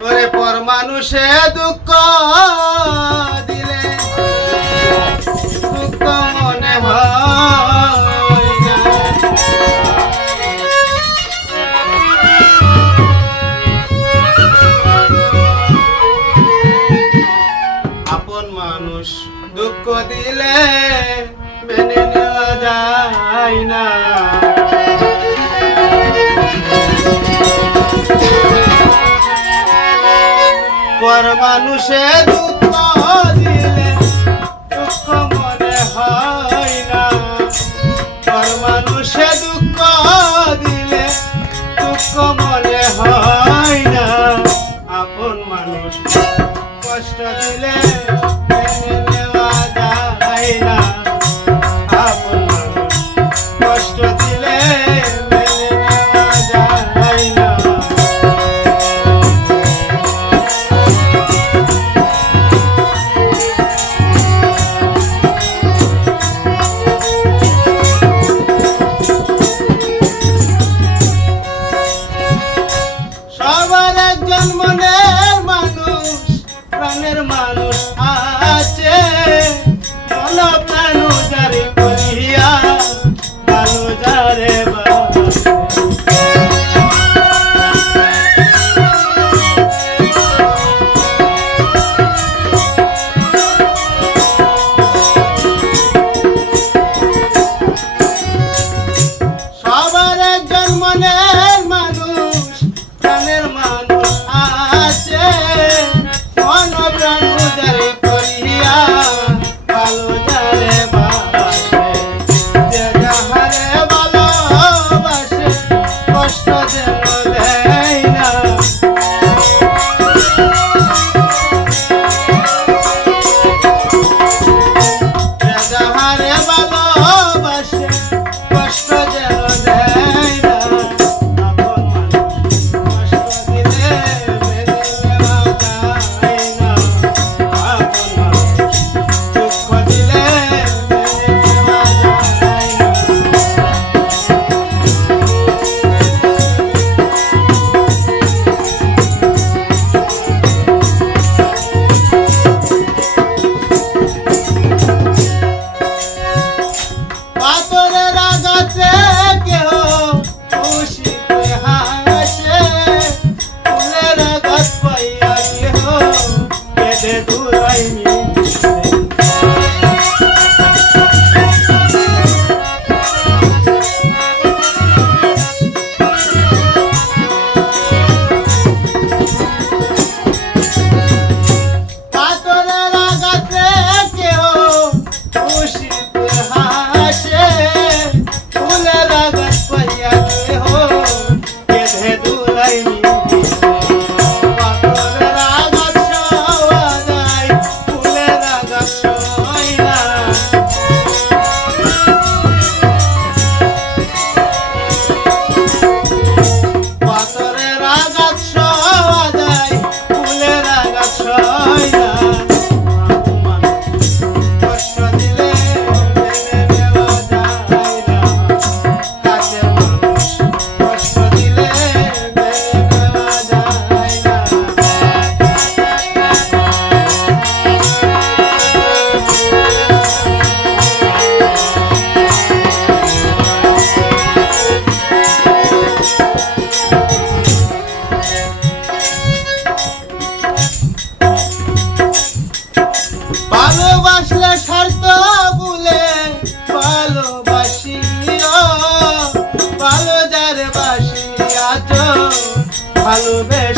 ওরে পর মানুষে দুঃখ মানুষে দুঃখ দিলে দুঃখ মনে হয় না। মানুষে দুঃখ দিলে দুঃখ মনে হয় ভালোবেসে